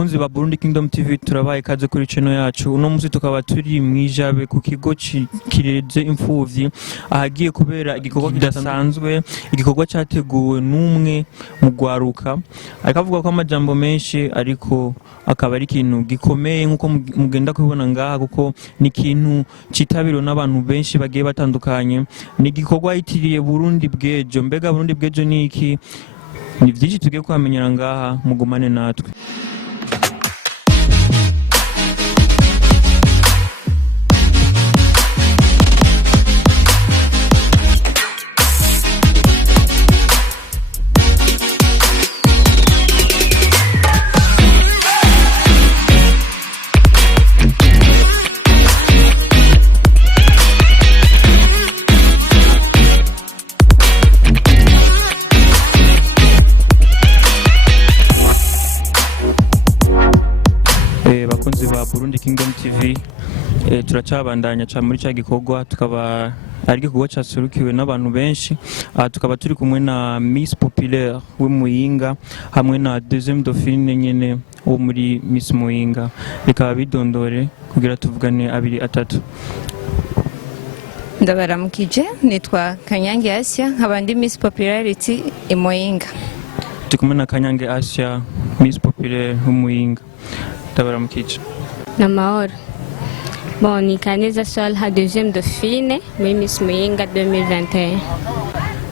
bakunzi ba Burundi Kingdom TV turabaye kaze kuri channel yacu. Uno munsi tukaba turi mwijabe ku kigo kireze imfuvyi ahagiye kubera igikorwa kidasanzwe, igikorwa cyateguwe n'umwe mu gwaruka. Akavuga ko amajambo menshi ariko akaba ari ikintu gikomeye nkuko mugenda kubibona ngaha, kuko ni ikintu citabiro n'abantu benshi bagiye batandukanye. Ni igikorwa yitiriye Burundi bwejo. Mbega Burundi bwejo ni iki? Ni vyinshi tugiye kwamenyera ngaha, mugumane natwe. Bakunzi ba Burundi Kingdom TV, turacabandanya cha muri cya gikorwa, tukaba ari igikorwa cyasurukiwe n'abantu benshi. Tukaba turi kumwe na Miss Populaire we Muyinga hamwe na deuxième dauphine nyene wo muri Miss Muyinga. Bikaba bidondore kugira tuvugane abiri atatu. Ndabaramukije, nitwa Kanyange Asia, nkabandi Miss Popularity i Muyinga. Tukumwe na Kanyange Asia, Miss Populaire wo Muyinga. Ndabaramukije. Namahoro. Bon, ni Kaneza Sol ha deuxième dauphine muri Miss Muyinga 2021.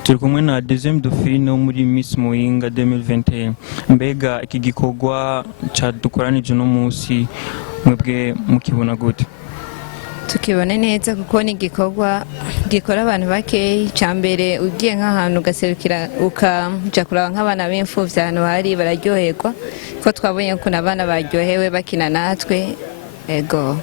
Turi kumwe na deuxième dauphine wo muri Miss Muyinga 2021. Mbega iki gikorwa cyadukoranije no munsi mwebwe mukibona gute? Tukibona neza kuko ni igikorwa gikora abantu bakeyi. Cyambere ugiye nk'ahantu ugaserukira ukaja kuraba nk'abana b'imfuvyi ahantu bari bararyoherwa, ko twabonye ko n'abana baryohewe bakina natwe. Ego.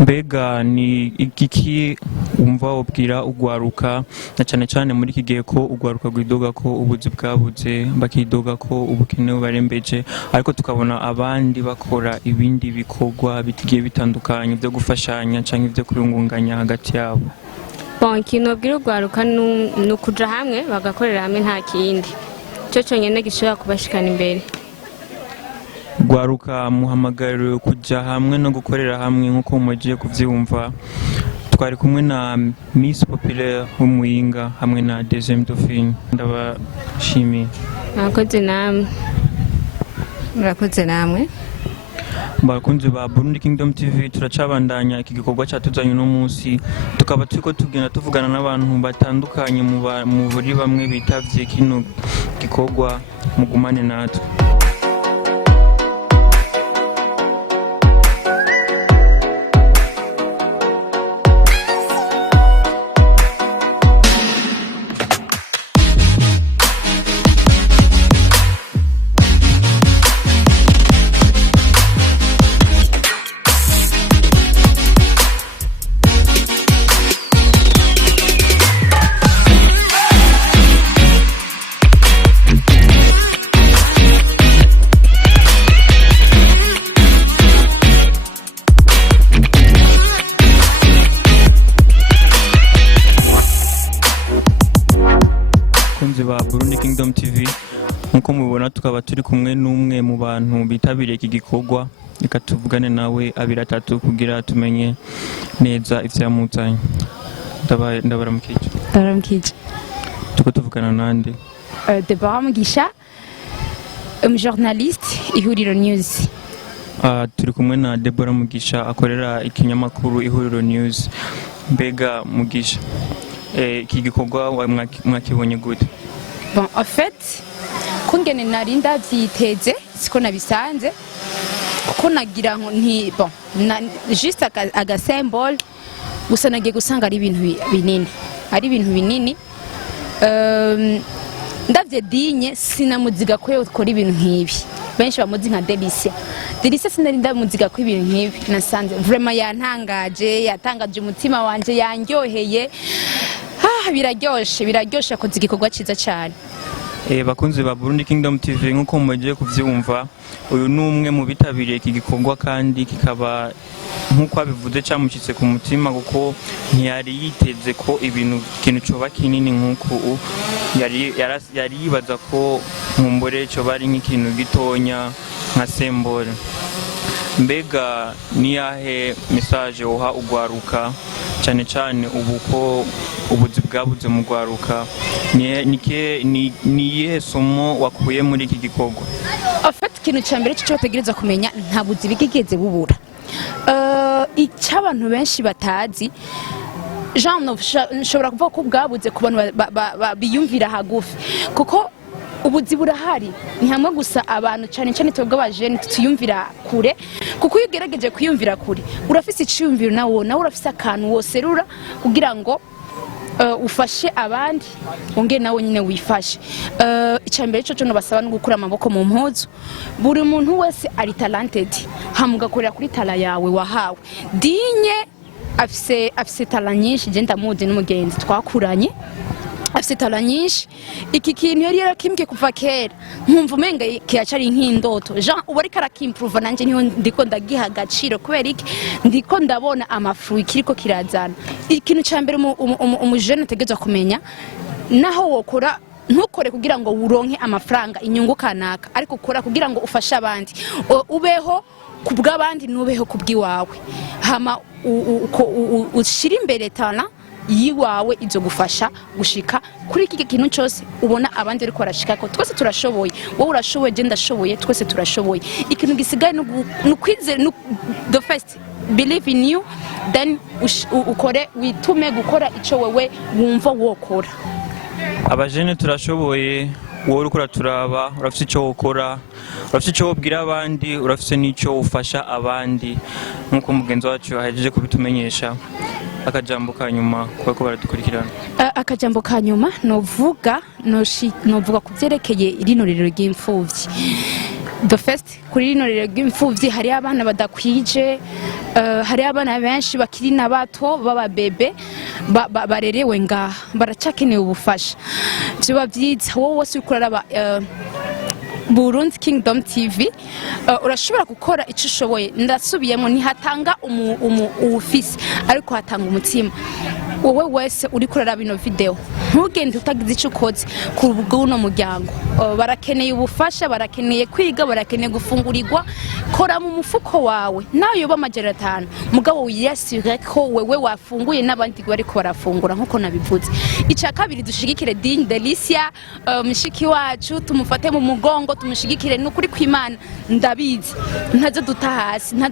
Mbega ni igiki umva wobwira ugwaruka, na cyane cyane muri iki gihe ko ugwaruka gwidoga ko ubuzi bwabuze, bakidoga ko ubukene barembeje, ariko tukabona abandi bakora ibindi bikorwa bitigiye bitandukanye byo gufashanya cyangwa ibyo kurungunganya hagati yabo? Bon, ikintu wabwira ugwaruka nukuja hamwe bagakorera hamwe, nta kindi cyo cyonyine gishobora kubashikana imbere. Gwaruka muhamagariwe kujya hamwe no gukorera hamwe nkuko mugiye kuvyumva. Twari kumwe na Miss Populaire wo Muyinga hamwe na deuxième dauphine. Ndabashimiye. Murakoze namwe. Murakoze namwe. Bakunzi ba Burundi Kingdom TV, turacabandanya iki gikorwa cyatuzanye no munsi. Tukaba turiko tugenda tuvugana n'abantu batandukanye mu buri bamwe bitavye kino gikorwa. Mugumane natwe. Ba Burundi Kingdom TV, nkuko mubibona tukaba turi kumwe n'umwe mu bantu bitabiriye iki gikorwa. Reka tuvugane nawe abiri atatu kugira tumenye neza ivyamuzanye. Ndabaramukije. Ndabaramukije. Tuko tuvugana nande? Deborah Mugisha, journaliste Ihuriro News. Turi kumwe na Deborah Mugisha akorera ikinyamakuru Ihuriro News. Mbega Mugisha, iki gikorwa mwakibonye gute? Bon, en fait, kungene narinda vyiteze siko nabisanze, kuko nagira nti bon, juste aga symbole gusa nagiye gusanga ari ibintu binini, ari ibintu binini. Ndavye Digne sinamuziga ko yokora ibintu nk'ibi. Benshi bamuzi nka Delicia sinarinda muziga ko ibintu nk'ibi. Nasanze vraiment yatangaje umutima wanje, yanyoheye. Biraryoshe akoze igikorwa cyiza cyane. Bakunzi ba Burundi Kingdom TV, nkuko mugiye kuvyumva, uyu numwe mu bitabiriye iki gikorwa, kandi kikaba nkuko abivuze cyamushitse ku mutima, kuko ntiyari yiteze ko ikintu coba kinini nkuko yari yibaza ko nkumbore coba ari nk'ikintu gitonya nka sembore. Mbega niyahe message uha ugwaruka cyane cyane ubu ko ubuzi bwabuze mu gwaruka, niye somo wakuye muri iki gikorwa? Afata ikintu cya mbere cyo bategereza kumenya nta buzi bigigeze bubura. Icyabantu benshi batazi Jean nshobora kuvuga ko bwabuze ku bantu biyumvira hagufi, kuko ubuzi burahari, ni hamwe gusa abantu cyane cyane twebwe abajene tuyumvira kure, kuko iyo ugerageje kuyumvira kure urafise iciyumviro nawe urafise akantu woserura kugira ngo ufashe abandi wongere nawe nyine wifashe. Icyambere cyo no basaba no gukura amaboko mu mpuzu. Buri muntu wese ari talented, hamugakorera kuri tala yawe wahawe. Digne afise tala nyinshi, je ndamuzi n'umugenzi twakuranye afise tala nyinshi. Iki kintu yari yarakimbye kuva kera, nkumva umenga kiyacari nk'indoto. Jean ubu ariko arakimprove nanje niho ndiko ndagiha agaciro, kubera iki ndiko ndabona amafru kiriko kirazana. Ikintu cya mbere umujene ategerezwa kumenya, naho wokora ntukore kugira ngo uronke amafaranga inyungu kanaka, ariko ukora kugira ngo ufashe abandi, ubeho kubw'abandi nubeho kubw'iwawe, hama ushira imbere tana yiwawe izo gufasha gushika kuri iki kintu cyose ubona abandi ariko barashika ko twese turashoboye. Wowe urashoboye, je ndashoboye, twese turashoboye. Ikintu gisigaye nukwizera, the first believe in you, then ukore witume gukora ico wewe wumva wokora. Abajene turashoboye, wowe uriko uraturaba, urafise icyo wokora, urafise icyo wobwira abandi, urafise n'icyo ufasha abandi, nk'uko mugenzi wacu yahejeje kubitumenyesha. Akajambo kanyuma kuko baradukurikirana. Akajambo kanyuma novuga kuvyerekeye rino rero ry'imfuvyi. The first kuri rino rero ry'imfuvyi hari abana badakwije, hari abana benshi bakiri nabato baba bebe barerewe ngaha, baracakeneye ubufasha. Byo bavyiza wowe wose ukuraraba Burundi Kingdom TV, urashobora gukora icyo ushoboye. Ndasubiyemo, ntihatanga ufise ariko hatanga umutima. Wowe wese uri kuraraba ino video ntugende utagize icyo ukoze ku bw'uno muryango. Barakeneye ubufasha, barakeneye kwiga, barakeneye gufungurirwa. Kora mu mufuko wawe nayo yoba amajana 5, mugabo wiyasire ko wewe wafunguye n'abandi bariko barafungura nkuko nabivuze. Icya kabiri, dushigikire Digne Delicia, mushiki wacu, tumufate mu mugongo, tumushigikire n'ukuri kw'Imana. Ndabizi ntazo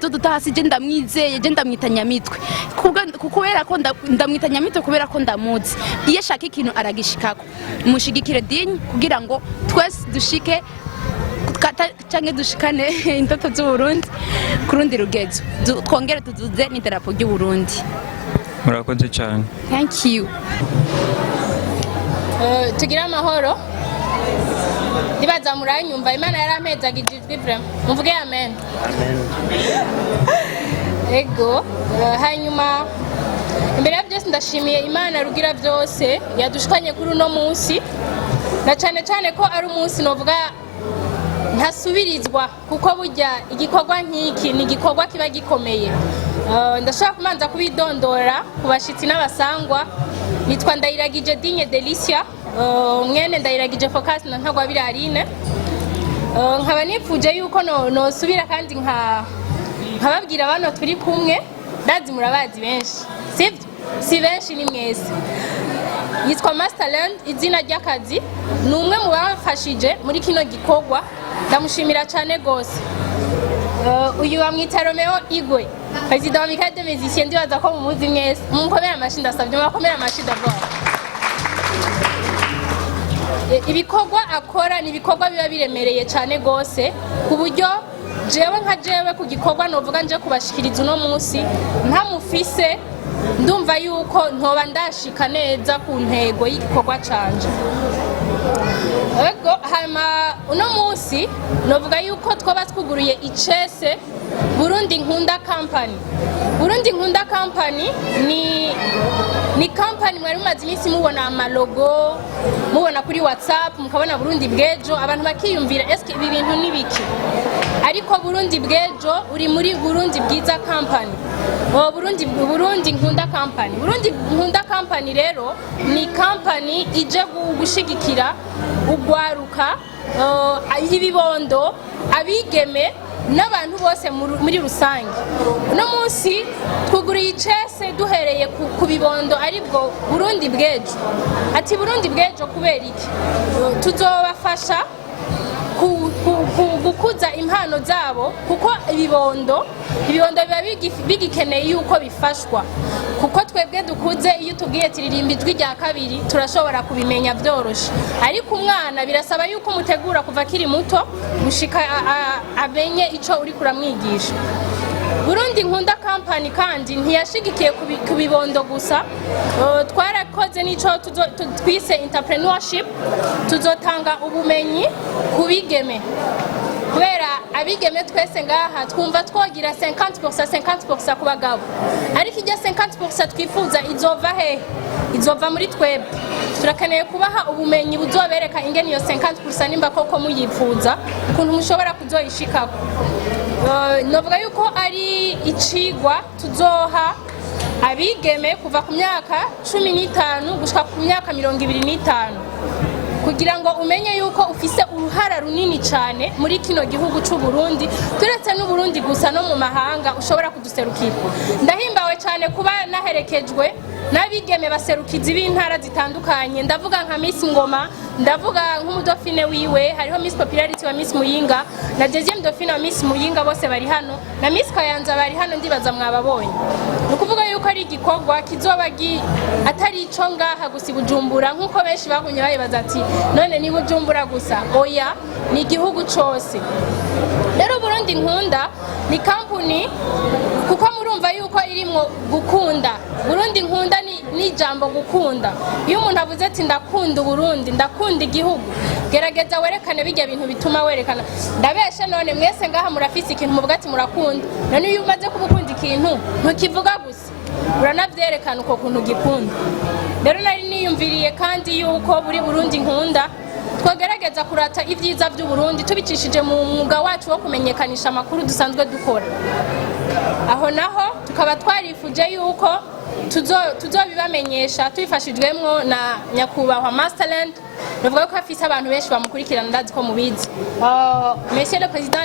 dutahasi, je ndamwizeye, je ndamwitanya mitwe kubera ko ndamwitanya mitwe kubera ko ndamuzi. Iyo shaka ikintu aragishikako. Mushigikire Digne kugira ngo twese dushike canke dushikane indoto z'u Burundi kurundi rugezo, twongere tuzuze n'idarapo ry'u Burundi. Murakoze cyane. Thank you. Tugira amahoro. Nibaza muranyumva, Imana yarampezagije ijwi vraiment. Muvuge amen. Amen. Ego, hanyuma imbere ya byose ndashimiye Imana rugira byose yadushikanye kuri uno munsi, na cyane cyane ko ari umunsi novuga ntasubirizwa, kuko burya igikorwa nk'iki ni igikorwa kiba gikomeye. Ndashaka kumanza kubidondora ku bashitsi n'abasangwa. Nitwa Ndayiragije Digne Delicia, mwene Ndayiragije Focus na ntagwa birarine. Nkaba nipfuje yuko nosubira kandi nkababwira bano turi kumwe, ndazi murabazi benshi, sivyo? Si benshi ni mwese. Yitwa Masterland, izina ry'akazi, ni umwe mu bafashije muri kino gikorwa, ndamushimira cyane gose. Uyu bamwita Romeo Igwe, president wa Micade Musiciens, ndibaza ko mumuzi mwese. Munkomera amashi, ndasabye mukomera amashi d'abord. Ibikorwa akora ni ibikorwa biba biremereye cyane gose, ku buryo jewe ku gikorwa novuga nje kubashikiriza uno munsi ntamufise, ndumva yuko ntoba ndashika neza ku ntego y'igikorwa canje. Ego, hama uno munsi novuga yuko twoba twuguruye icese Burundi Nkunda Company. Burundi Nkunda Company ni company mwari mumaze iminsi mubona amalogo, mubona kuri WhatsApp, mukabona Burundi Bwejo, abantu bakiyumvira eske ibi bintu nibiki. Ariko Burundi Bwejo uri muri Burundi Bwiza Company. Burundi Nkunda Company. Burundi Nkunda Company rero ni company ije gushigikira ugwaruka, ibibondo, abigeme n'abantu bose muri rusange. Uno munsi twuguriye icese duhereye ku bibondo aribwo Burundi bw'ejo. Ati Burundi bw'ejo kubera iki? Tuzobafasha gukuza impano zabo kuko ibibondo biba bigikeneye yuko bifashwa, kuko twebwe dukuze iyo tugiye turirimba ijwi rya kabiri turashobora kubimenya byoroshe, ariko umwana birasaba yuko umutegura kuva akiri muto gushika amenye ico uri kuramwigisha. Burundi nkunda company kandi ntiyashigikiye ku bibondo gusa, twarakoze n'ico twise entrepreneurship, tuzotanga ubumenyi kubigeme kubera abigeme twese ngaha twumva twogira 50% ku bagabo, ariko ijya 50% twifuza izova he? Izova muri twebwe. Turakeneye kubaha ubumenyi buzobereka ingene iyo 50% nimba koko muyifuza ukuntu mushobora kuzoyishikako. Novuga yuko ari icigwa tuzoha abigeme kuva ku myaka 15 gushika ku myaka 25 kugira ngo umenye yuko ufise uruhara runini cyane muri kino gihugu cy'u Burundi, turetse n'u Burundi gusa no mu mahanga ushobora kuduserukira. Ndahimbawe cyane kuba naherekejwe n'abigeme baserukizi b'intara zitandukanye, ndavuga nka Miss Ngoma, ndavuga nk'umudofine wiwe, hariho Miss Popularity wa Miss Muyinga na deuxième dauphine wa Miss Muyinga, bose bari hano, na Miss Kayanza bari hano, ndibaza mwababonye. Nukuvuga yuko ari igikorwa kizoba atari ico ngaha gusa Bujumbura nkuko benshi bagumye bayibaza ati none ni Bujumbura gusa. Oya, ni igihugu cose. Rero Burundi nkunda ni company kuko murumva yuko irimwo gukunda. Burundi nkunda ni jambo gukunda. Iyo umuntu avuze ati ndakunda Burundi, ndakunda igihugu, gerageza werekane bijya bintu bituma werekana. Ndabeshe none mwese ngaha murafise ikintu muvuga ati murakunda, none iyo umaze kubukunda ikintu ntukivuga gusa, uranavyerekana uko kuntu gikunda. Rero nari niyumviriye kandi yuko buri Burundi nkunda twagerageza kurata ibyiza by'u Burundi tubicishije mu mwuga wacu wo kumenyekanisha amakuru dusanzwe dukora. Aho naho tukaba twarifuje yuko tuzobibamenyesha tubifashijwemo na nyakubahwa Masterland. Navuga ko afise abantu benshi bamukurikirana, ndazi ko mubizi. Monsieur le Président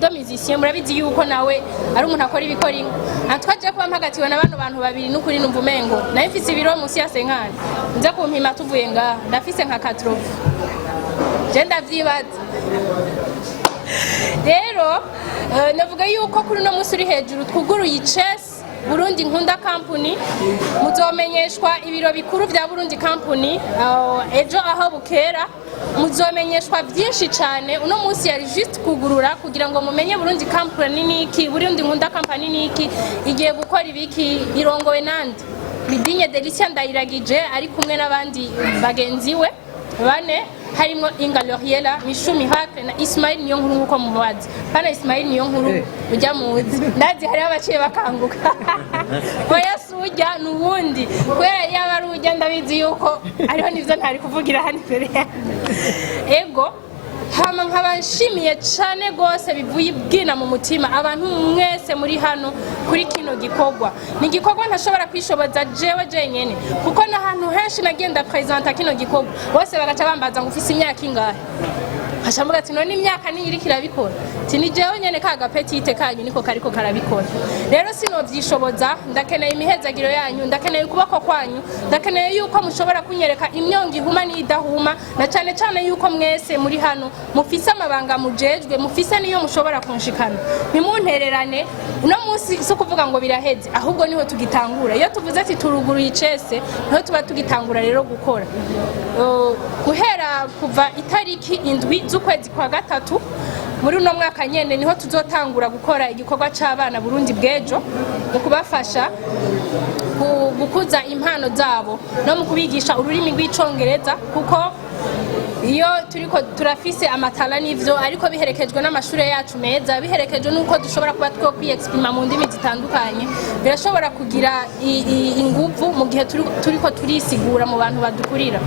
de musiciens, murabizi yuko nawe ari umuntu akora ibikora. Twaje kuba mpagatiwe n'abantu babiri n'ukuri numva umengo nayo mfise ibiro munsi ya senkani, nze kumpima tuvuye ngaha ndafise nka 80. Je ndavyibaza. Rero navuga yuko kuri no musi uri hejuru twuguruye icese Burundi nkunda company, muzomenyeshwa ibiro bikuru vya Burundi company ejo aho bukera, muzomenyeshwa byinshi cyane. Uno munsi yari just kugurura kugira ngo mumenye Burundi company niki, Burundi nkunda company niki, igiye gukora ibiki, irongowe nandi Digne ndayiragije ari kumwe n'abandi bagenzi we bane, harimo Ingaloriela, Mishu Miracle na Ismail niyo nkuru nkuko mubazi. Pana Ismail niyo nkuru ujya muzi, ndazi hari abaciye bakanguka. Oya sujya nubundi kubera yaba ari ujya ndabizi yuko ariho nivyo ntari kuvugira hano imbere. Ego hama nkabashimiye cyane gose bivuye bwina mu mutima abantu mwese muri hano kuri kino gikorwa. Ni gikorwa ntashobora kwishoboza jewe jenyene kuko nahantu henshi nagenda presenta kino gikorwa bose bagaca bambaza ngo ufise imyaka ingahe, hashambuga ati none imyaka ni iri kirabikora, ati ni jewe nyene kaga petite kanyu niko kariko karabikora. Rero sinovyishoboza, ndakeneye imihezagiro yanyu, ndakeneye kubako kwanyu, ndakeneye yuko mushobora kunyereka imyongo ihuma n'idahuma, na cyane cyane yuko mwese muri hano mufise amabanga mujejwe, mufise niyo mushobora kunshikana. Nimuntererane uno munsi so kuvuga ngo biraheze, ahubwo niho tugitangura. Iyo tuvuze ati turuguruye icese niho tuba tugitangura rero gukora. Guhera kuva itariki 7 z'ukwezi kwa gatatu muri uno mwaka nyene niho tuzotangura gukora igikorwa c'abana Burundi bw'ejo mu kubafasha gukuza impano zabo no mu kubigisha ururimi rw'icongereza, kuko iyo turafise amatala n'ivyo ariko biherekejwe n'amashure yacu meza, biherekejwe nuko dushobora kuba two kwiexprima mu ndimi zitandukanye, birashobora kugira inguvu mu gihe turiko turisigura mu bantu badukurira.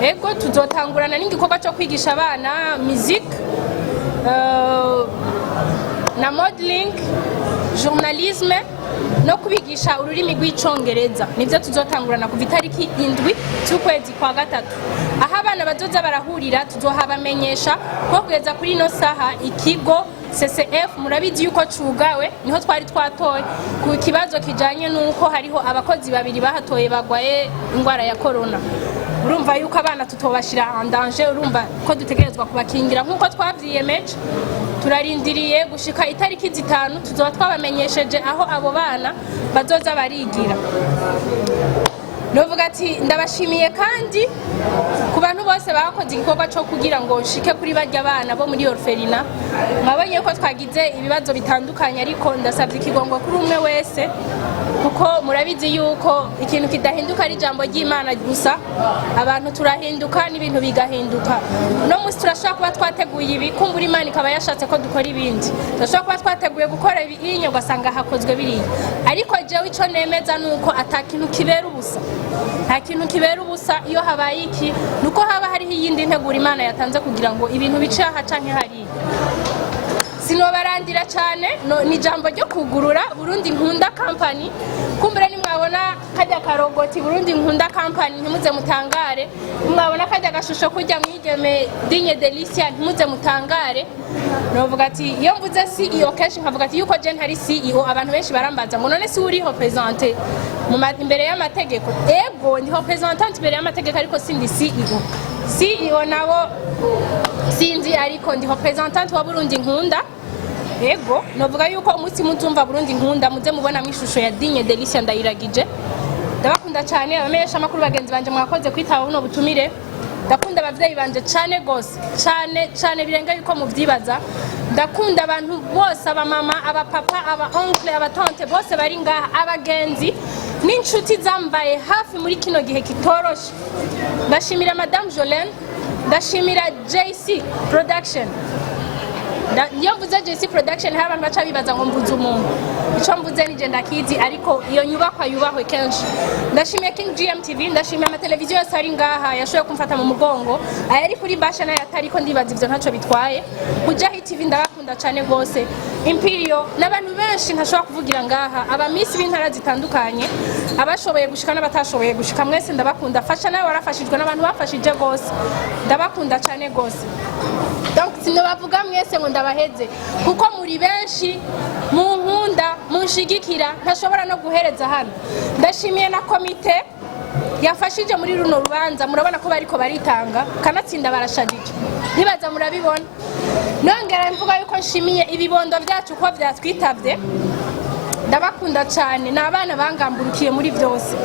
Ego tuzotangurana n'igikorwa cyo kwigisha abana music na modeling, journalisme no kubigisha ururimi rw'icongereza. Nivyo tuzotangurana kuva itariki 7 z'ukwezi kwa gatatu. Aho abana bazoza barahurira tuzohabamenyesha ko kugeza kuri no saha ikigo CCF murabizi yuko cugawe niho twari twatoye ku kibazo kijanye nuko hariho abakozi babiri bahatoye bagwaye ingwara ya corona. Urumva yuko abana tutobashira en danger, urumva ko dutegerezwa kubakingira nkuko twavyiyemeje. Turarindiriye gushika itariki 5 tuzoba twabamenyesheje aho abo bana bazoza barigira. Novuga ati ndabashimiye kandi ku bantu bose bakoze igikorwa cyo kugira ngo nshike kuri barya bana bo muri orphelina. Mwabonye ko twagize ibibazo bitandukanye ariko ndasabye ikigongo kuri umwe wese kuko murabizi yuko ikintu kidahinduka ari jambo ry'Imana gusa, abantu turahinduka n'ibintu bigahinduka. No musi turashaka kuba twateguye ibi kumbura Imana ikaba yashatse ko dukora ibindi. Turashaka kuba twateguye gukora ibinyi ugasanga hakozwe biriya. Ariko jewe ico nemeza nuko atakintu kibera ubusa. Nta kintu kibera ubusa iyo habaye iki nuko haba hariho iyindi ntegura Imana yatanze kugira ngo ibintu bice aha canke hari. Sinobarandira cyane ni jambo ryo kugurura Burundi Nkunda Company. Kumbere ni mwabona kajya karogoti Burundi Nkunda Company ntimuze mutangare. Mwabona kajya gashusho kujya mwigeme Digne Delicia ntimuze mutangare. Novuga ati iyo mvuze CEO kenshi nkavuga ati yuko je ntari CEO abantu benshi barambaza ngo none si uri representer mu imbere y'amategeko. Ego ndi representant imbere y'amategeko ariko sindi CEO. CEO nawo sinzi ariko ndi representant wa Burundi Nkunda. Ego novuga yuko umunsi muzumva Burundi Nkunda muze mubona mwishusho ya Digne Delicia ndayiragije. Ndabakunda cyane abamenyesha makuru bagenzi banje mwakoze kwitaba buno butumire. Ndakunda abavyeyi banje cyane gose cyane birenga yuko muvyibaza. Ndakunda abantu bose abamama abapapa aba oncle abatante bose bari ngaha abagenzi n'inshuti zambaye hafi muri kino gihe kitoroshe. Ndashimira Madame Jolene, ndashimira JC Production. Iyo mvuze JC Production hari abantu baca bibaza ngo mvuze umuntu. Ico mvuze ni je ndakizi ariko iyo nyubakwa yubahwe kenshi. Ndashimiye King GMTV, ndashimiye amateleviziyo yose ari ngaha yashoboye kumfata mu mugongo. Ayari kuri basha na yatariko ndibaza ivyo ntaco bitwaye. Kujahi TV ndabakunda cyane gose. Imperial n'abantu benshi ntashobora kuvugira ngaha. Aba Miss b'intara zitandukanye, abashoboye gushika n'abatashoboye gushika mwese ndabakunda. Afasha nawe warafashijwe n'abantu bafashije gose. Ndabakunda cyane gose. Donc sinobavuga mwese ngo ndabaheze kuko muri benshi mu nkunda munshigikira ntashobora no guhereza hano. Ndashimiye na komite yafashije muri runo rubanza, murabona ko bariko baritanga kanatsinda barashagije ntibaza murabibona. Nongera mvuga yuko nshimiye ibibondo byacu ko byatwitavye. Ndabakunda cyane n'abana bangamburukiye muri byose.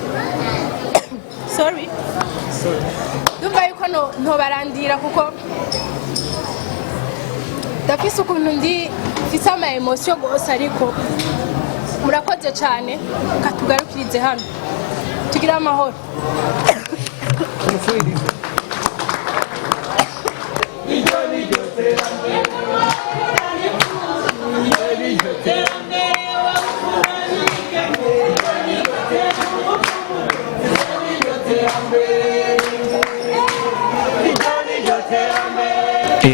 Sorry. Ndumva yuko no barandira kuko ndafise ukuntu ndi mfise ama emotion gose ariko murakoze cyane katugarukirize hano tugira amahoro.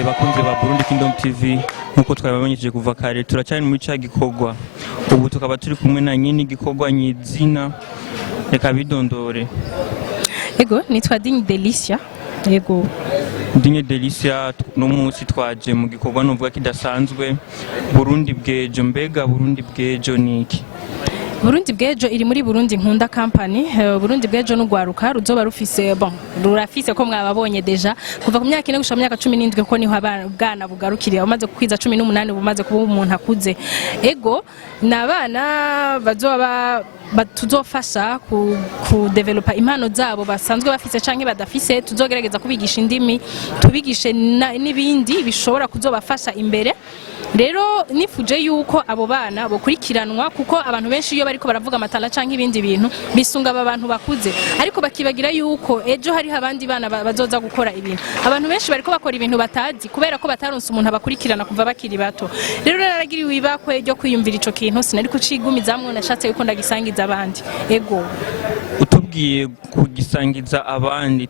Bakunze ba Burundi Kingdom TV nkuko twabamenyesheje kuva kare turacyari muri ca gikorwa. Ubu tukaba turi kumwe na nyine igikorwa nyizina reka bidondore. Ego nitwa Digne Delicia. Ego Digne Delicia no munsi twaje mu gikorwa novuga kidasanzwe Burundi bwejo. Mbega Burundi bwejo niki? Burundi bwejo iri muri Burundi Nkunda Company. Burundi bwejo n'ugwaruka ruzoba rufise rurafise ko mwababonye deja kuva ku myaka 4 gushika mu myaka 17 ko niho abana bugarukiriye umaze kukwiza 18 bumaze kuba umuntu akuze. Ego nabana bazoba tuzofasha ku developer impano zabo basanzwe bafise canke badafise. Tuzogerageza kubigisha indimi tubigishe n'ibindi bishobora kuzobafasha imbere. Rero nifuje yuko abo bana bokurikiranwa kuko abantu benshi iyo bariko baravuga amatala canke ibindi bintu bisunga aba bantu bakuze ariko bakibagira yuko ejo hari abandi bana bazoza gukora ibintu. Abantu benshi bariko bakora ibintu batazi kubera ko bataronse umuntu abakurikirana kuva bakiri bato. Rero naragiriwe ibakwe ryo kwiyumvira ico kintu sinari kucigumizamwe nashatse yuko ndagisangiza abandi. Ego utubwiye kugisangiza abandi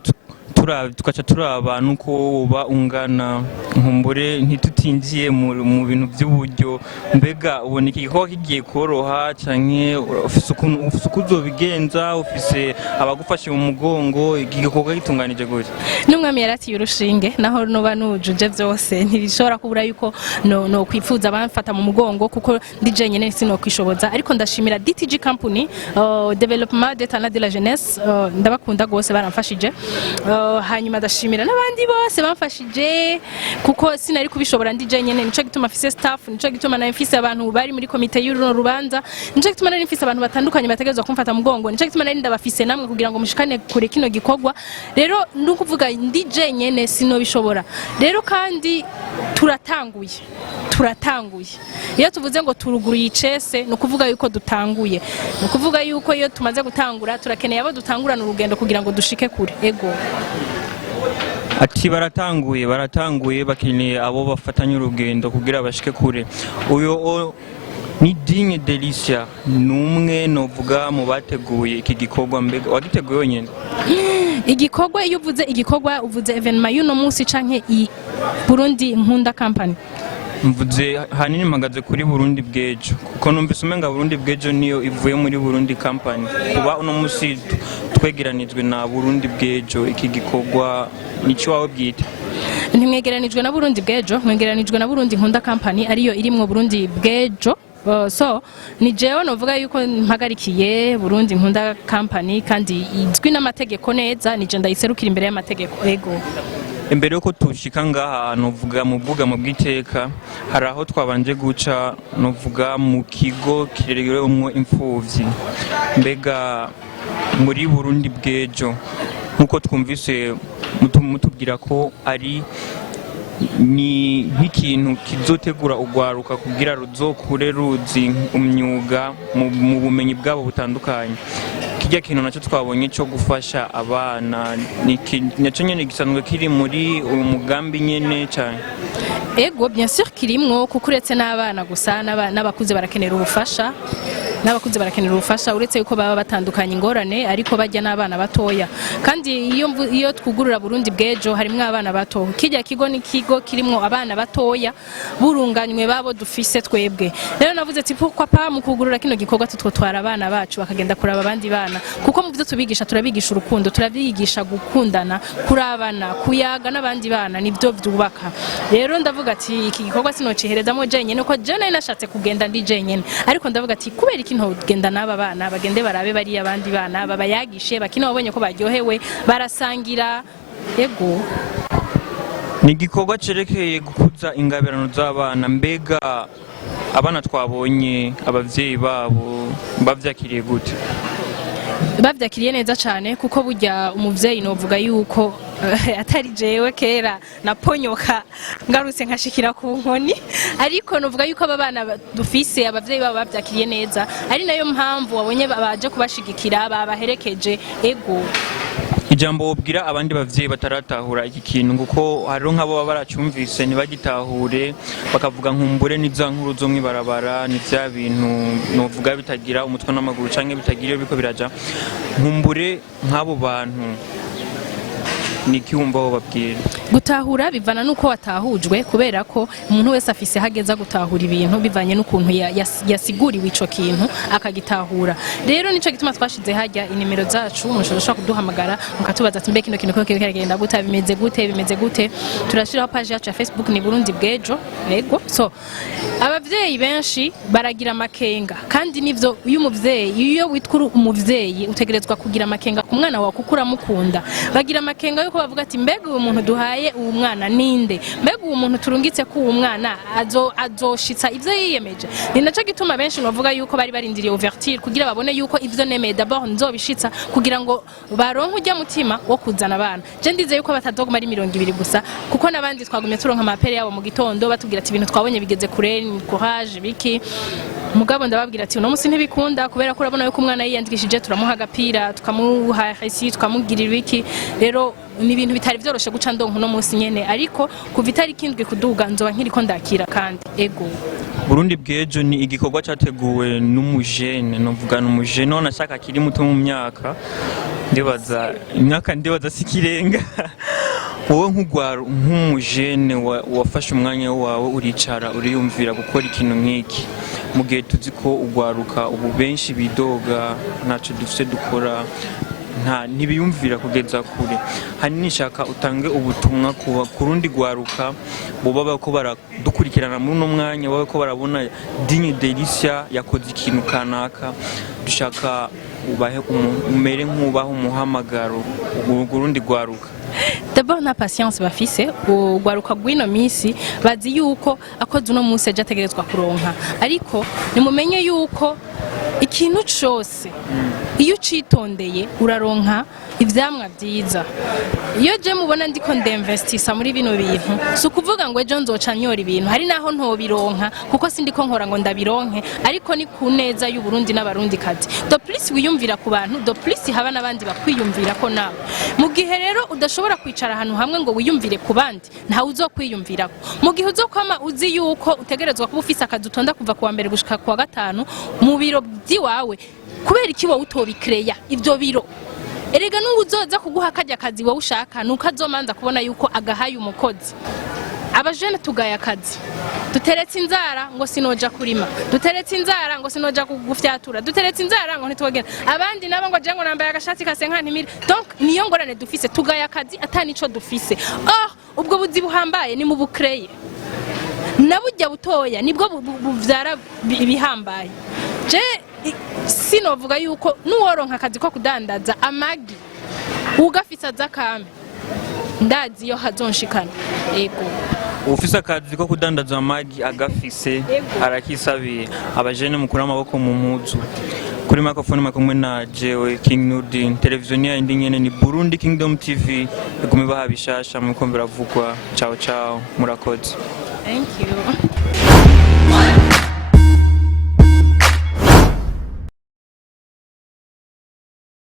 tukaca turaba nuko uba ungana nkumbure ntitutinjiye mu bintu by'uburyo mbega ubona iki gikorwa kigiye koroha canke ufise uko uzobigenza ufise abagufashe mu mugongo iki gikorwa gitunganije gute n'umwami yaratiye urushinge naho noba nujuje byose ntibishobora kubura yuko no kwifuza bamfata mu mugongo kuko DJ nyene sino kwishoboza ariko ndashimira DTG company development des talents de la jeunesse ndabakunda gose baramfashije hanyuma ndashimira n'abandi bose bamfashije kuko sinari kubishobora DJ nyene nico gituma afise staff nico gituma na mfise abantu bari muri komite y'uruno rubanza nico gituma nari mfise abantu batandukanye bategezwa kumfata mu mugongo nico gituma nari ndabafise namwe kugira ngo mushikane kure kino gikorwa rero nukuvuga DJ nyene sino bishobora rero kandi turatanguye iyo tuvuze ngo turuguruye icese no kuvuga yuko dutanguye no kuvuga yuko iyo tumaze gutangura turakeneye abo dutangurana urugendo kugira ngo dushike kure ego ati baratanguye bakeneye abo bafatanya urugendo kugira bashike kure uyo ni Digne Delicia numwe novuga mu bateguye iki gikorwa mbega wagiteguye wenyene igikorwa iyo uvuze igikorwa uvuze evenement y'uno munsi canke i Burundi nkunda company mvuze hanini mpagaze kuri Burundi bwejo kuko numvise umenga Burundi bwejo niyo ivuye muri Burundi company kuba uno munsi twegeranijwe na Burundi bwejo iki gikorwa nico wawe bwite ntimwegeranijwe na Burundi bwejo mwegeranijwe na Burundi nkunda company ariyo irimwo Burundi bwejo so ni jewe novuga yuko mpagarikiye Burundi nkunda company kandi izwi n'amategeko neza nije ndayiserukira imbere y'amategeko ego imbere yuko tushika ngaha novuga mu bw'iteka hari aho twabanje guca novuga mu kigo kirerewemwo imfuvyi mbega muri Burundi bwejo nkuko twumvise mutubwira ko ari ni nk'ikintu kizotegura ugwaruka kugira ruzokure ruzi umyuga mu bumenyi bwabo butandukanye kijya kintu naco twabonye cyo gufasha abana naco nyene gisanzwe kiri muri uyu mugambi nyene cyane ego bien sûr kirimwo kuko uretse n'abana gusa n'abakuze barakenera ubufasha uretse yuko baba batandukanye ingorane ariko bajya n'abana batoya kandi iyo twugurura Burundi bwejo harimwo abana bato kijya kigo ni kigo kirimwo abana batoya burunganywe babo dufise twebwe rero navuze ati pourquoi pas mu kugurura kino gikorwa tutwara abana bacu bakagenda kuraba abandi bana kuko mu byo tubigisha turabigisha urukundo turabigisha gukundana kurabana kuyaga n'abandi bana nibyo byubaka rero ndavuga ati iki gikorwa sinociherezamo jenyene ko je nashatse kugenda ndi jenyene ariko ndavuga ati kubera ikintu genda n'aba bana bagende barabe bari abandi bana babayagishe bakino babonye ko baryohewe barasangira ego ni gikorwa cerekeye gukuza ingabirano z'abana mbega abana twabonye abavyeyi babo bavyakiriye gute bavyakiriye neza cyane kuko burya umuvyeyi novuga yuko atari jewe kera naponyoka ngarutse nkashikira ku nkoni ariko novuga yuko aba bana dufise abavyeyi babo bavyakiriye neza ari nayo mpamvu wabonye baje kubashigikira babaherekeje ego ijambo wobwira abandi bavyeyi bataratahura iki kintu kuko hariho nk'abo baba baracumvise ntibagitahure bakavuga nkumbure n'iza nkuru zo mwibarabara ni vya bintu novuga bitagira umutwe n'amaguru canke bitagira biko biraja nkumbure nk'abo bantu niki wumva wo babwira gutahura bivana nuko watahujwe kubera ko umuntu wese afise hageza gutahura ibintu bivanye n'ukuntu yasiguriwe ico kintu akagitahura rero nico gituma twashize hajya inimero zacu mushobora kuduhamagara mukatubaza ati mbeki kino ko kiragenda gute bimeze gute turashiraho page yacu ya Facebook ni Burundi bwejo yego so abavyeyi benshi baragira amakenga kandi nivyo uyu muvyeyi iyo witwa umuvyeyi utegerezwa kugira amakenga ku mwana wawe kuko uramukunda bagira amakenga yuko bavuga ati mbega uwo muntu duhaye uwo mwana ninde mbega uwo muntu turungitse ko uwo mwana azoshitsa ivyo yiyemeje ni naco gituma benshi bavuga yuko bari barindiriye ouverture kugira babone yuko ivyo nemeye d'abord nzobishitsa kugira ngo baronke ujya mutima wo kuzana abana je ndize yuko batazoguma ari 200 gusa kuko nabandi twagumye turonka amapere yabo mu gitondo batubwira ati ibintu twabonye bigeze kure ni courage biki mugabo ndababwira ati uno musi ntibikunda kubera ko urabona yuko umwana yiyandikishije turamuha agapira tukamuha hasi tukamugirira iki rero ni ibintu bitari vyoroshe guca ndonko no musi nyene ariko kuva itari kindwe kuduga nzoba nkiriko ndakira kandi ego Burundi bwejo ni igikorwa cyateguwe n'umujene novuga n'umujene wanashaka kiri muto mu myaka ndibaza sikirenga wowe nk'umujene wafashe umwanya wawe uricara uriyumvira gukora ikintu nk'iki mu gihe tuzi ko ugwaruka ubu benshi bidoga ntacyo dufite dukora ntibiyumvira kugeza kure hani nishaka utange ubutumwa ku rundi gwaruka boba ko baradukurikirana muri uno mwanya baba ko barabona Digne Delicia yakoze ikintu kanaka dushaka ubahe umere nk'ubaho umuhamagaro urundi gwaruka. D'abord na patience bafise ugwaruka gwino misi bazi yuko akoze uno munsi aje ategerezwa kuronka ariko nimumenye yuko ikintu cyose iyo ucitondeye uraronka ivyamwa vyiza. Iyo je mubona ndiko ndinvestisa muri bino bintu so kuvuga ngo ejo nzoca nyora ibintu hari naho ntobironka kuko sindiko nkora ngo ndabironke ariko ni kuneza y'u Burundi n'abarundi kazi do plus wiyumvira ku bantu do plus haba nabandi bakwiyumvira ko nawe mu gihe rero udashobora kwicara ahantu hamwe ngo wiyumvire ku bandi nta uzokwiyumvira mu gihe uzokwama uzi yuko utegerezwa kuba ufise akazi utonda kuva kuwa mbere gushika kuwa gatanu mu biro byiwawe kubera iki wowe utobikreya ivyo biro erega n'ubuzoza kuguha kajya kazi wowe ushaka nuko azomanza kubona yuko agahaye umukozi. Abajene tugaya akazi duteretse inzara ngo sinoja kurima duteretse inzara ngo sinoja kugufyatura duteretse inzara ngo ntitwogera abandi nabo ngo je ngo nambaye agashati kasenka ntimire donc niyo ngorane dufise tugaya akazi atani ico dufise ubwo buzi buhambaye ni mu bukreye nabujya butoya nibwo buvyara bihambaye. Je sinovuga yuko nuworonka akazi ko kudandaza amagi ugafisa zakame ndazi yo hazonshikana ego ufise akazi ko kudandaza amagi agafise arakisabiye abajene mukura amaboko mu mpuzu kuri microphone makumwe na jewe King Nurdin televiziyo indi nyene ni Burundi Kingdom TV igume bahabishasha muko biravugwa ciao ciao murakoze. Thank you.